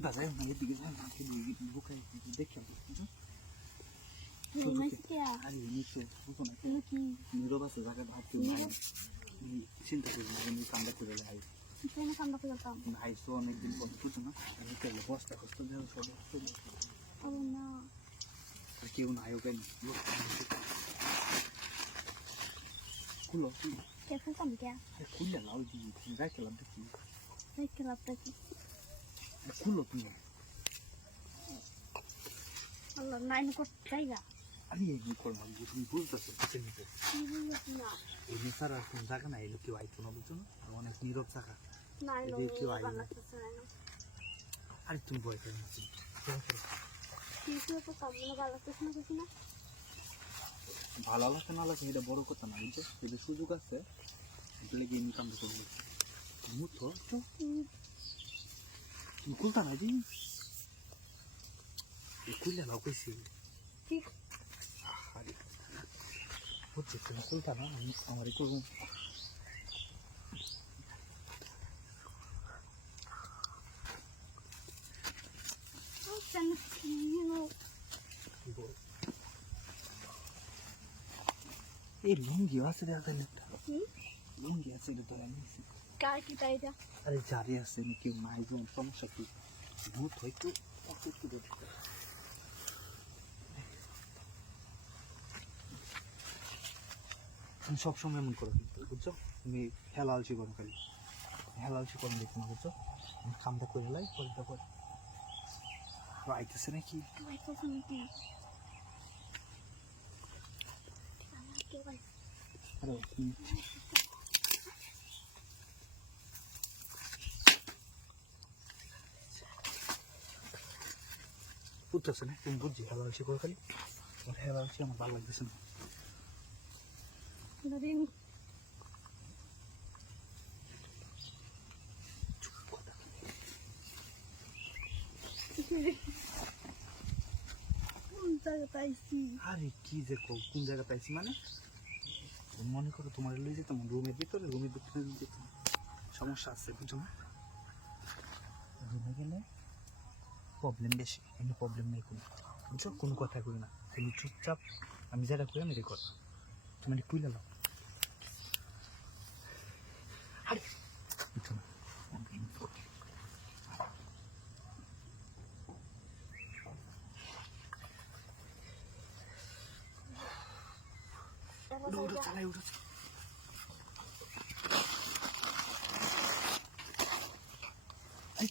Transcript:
বাজায় না এদিকে যায় না বুকাই দেখলাম আরে নিচে বুঝো না নীরব আছে জায়গা ভাবতে চিন্তা করি না আমি কামটা করে হাই হাইসো অনেকদিন পর বুঝো না আমি তাহলে বস্তা কষ্ট দেওয়া সব আর কেউ না আয়োগ খুলো খুললে লাউ দিয়ে রাখে লাভ দেখি খুলো তুমি আরে এই করলাম তুমি বুঝতেছো এই নেশার আর কোন জায়গা না এলো কেউ আইতো না বুঝছো না আর অনেক নীরব জায়গা কেউ আইলো না আরে তুমি ভয় করে না ভালো লাগছে না লাগছে এটা বড় কথা না বুঝছো যদি সুযোগ আছে লেগে ইনকাম করবো মুতো তুমি খুলতা না জি খুললে লাভ কইছি হচ্ছে তুমি খুলতা না আমি আমারই করবো এই লুঙ্গি আছে দেখা একটা লুঙ্গি আছে এটা তো আমি আরে জারি আছে কেউ নাই জন সমস্যা কি ভূত হয়তো তুমি সবসময় এমন করো কিন্তু বুঝছো তুমি হেলালসি করো খালি হেলালসি করো দেখো না বুঝছো আমি কামটা করে লাই পরিটা করে আইতেছে নাকি বুঝতেছে না তুমি বুঝছি হেলালসি করে খালি হেলালসি আমার ভালো লাগতেছে না আরে কি যে কোন জায়গা পাইছি মানে মনে করো তোমার লই যেতাম রুমের ভিতরে যেতাম সমস্যা আছে বুঝো না রুমে গেলে প্রবলেম বেশি এমনি প্রবলেম নেই কোনো বুঝছো কোনো কথা করি না তুমি চুপচাপ আমি যেটা করি আমি রেকর্ড তুমি কুইলে লাও আরে বুঝছো না উঠো চালাই উঠো এই